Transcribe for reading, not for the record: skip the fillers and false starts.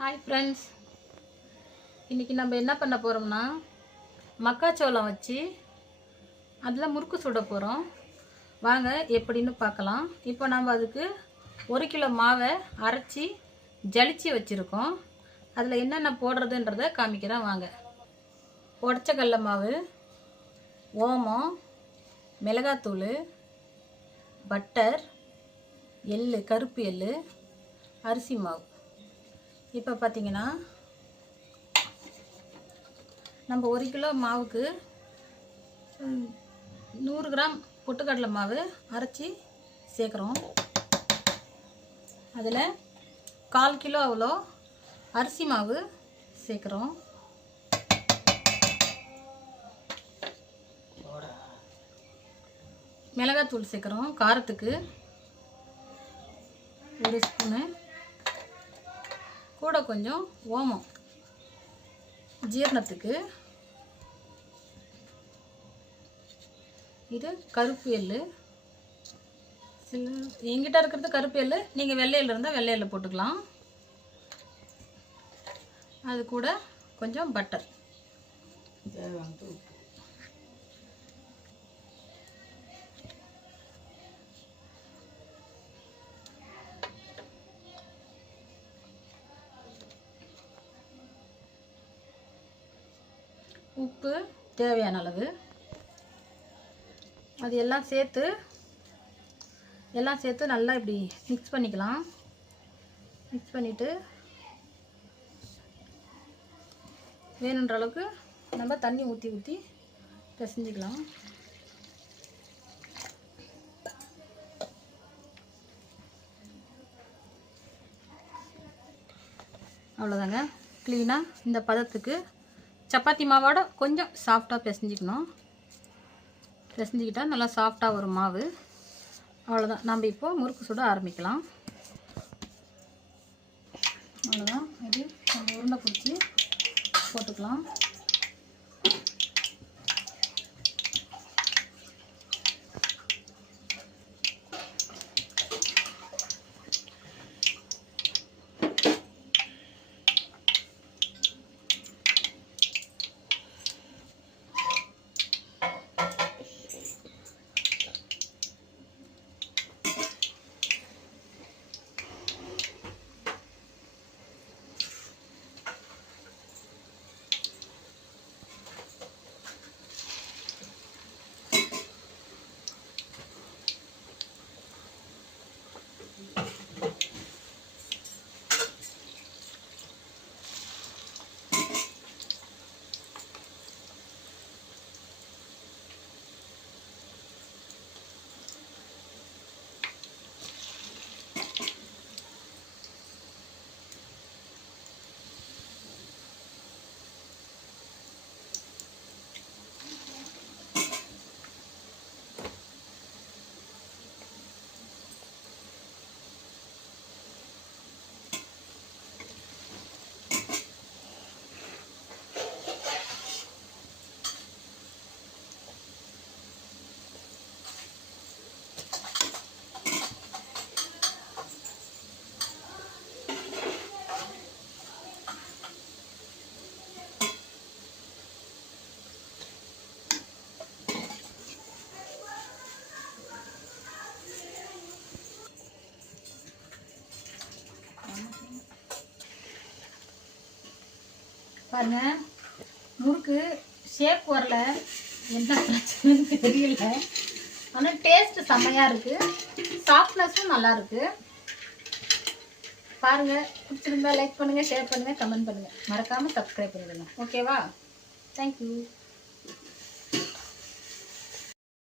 Hi friends, இன்றைக்கி நம்ம என்ன பண்ண போகிறோம்னா மக்காச்சோளம் வச்சு அதில் முறுக்கு சுட போகிறோம். வாங்க எப்படின்னு பார்க்கலாம். இப்போ நம்ம அதுக்கு 1 கிலோ மாவை அரைச்சி ஜலிச்சு வச்சுருக்கோம். அதில் என்னென்ன போடுறதுன்றதை காமிக்கிறேன் வாங்க. உடச்ச கடல மாவு, ஓமம், மிளகாத்தூள், பட்டர், எள்ளு, கருப்பு எள்ளு, அரிசி மாவு. இப்போ பார்த்தீங்கன்னா நம்ம 1 கிலோ மாவுக்கு 100 கிராம் பொட்டுக்கடலை மாவு அரைச்சி சேர்க்குறோம். அதில் 1/4 கிலோ அவ்வளோ அரிசி மாவு சேர்க்குறோம். மிளகாத்தூள் சேர்க்குறோம் காரத்துக்கு 1 ஸ்பூனு. கூட கொஞ்சம் ஓமம் ஜீரணத்துக்கு. இது கருப்பு எள்ளு. எங்கிட்ட இருக்கிறது கருப்பு எள்ளு, நீங்கள் வெள்ளை எள்ளு இருந்தால் வெள்ளை எள்ளு போட்டுக்கலாம். அது கூட கொஞ்சம் பட்டர். உப்பு தேவையான அளவு. அது எல்லாம் சேர்த்து நல்லா இப்படி மிக்ஸ் பண்ணிக்கலாம். மிக்ஸ் பண்ணிவிட்டு வேணுன்ற அளவுக்கு நம்ம தண்ணி ஊற்றி பிசைஞ்சிக்கலாம். அவ்வளோதாங்க. க்ளீனாக இந்த பதத்துக்கு சப்பாத்தி மாவோட கொஞ்சம் சாஃப்டாக பிசைஞ்சிக்கணும். பிசைஞ்சிக்கிட்டால் நல்லா சாஃப்டாக வரும் மாவு. அவ்வளோதான். நம்ம இப்போது முறுக்கு சுட ஆரம்பிக்கலாம். அவ்வளோதான். இது நம்ம உருண்டை பிடிச்சி போட்டுக்கலாம். பாருங்க, முறுக்கு ஷேப் வரல, என்ன பிரச்சனைன்னு தெரியல. ஆனால் டேஸ்ட்டு செம்மையாக இருக்குது. சாஃப்ட்னஸும் நல்லா இருக்குது. பாருங்கள், பிடிச்சிருந்தா லைக் பண்ணுங்கள், ஷேர் பண்ணுங்கள், கமெண்ட் பண்ணுங்கள். மறக்காமல் சப்ஸ்கிரைப் பண்ணிடுங்க. ஓகேவா? தேங்க்யூ.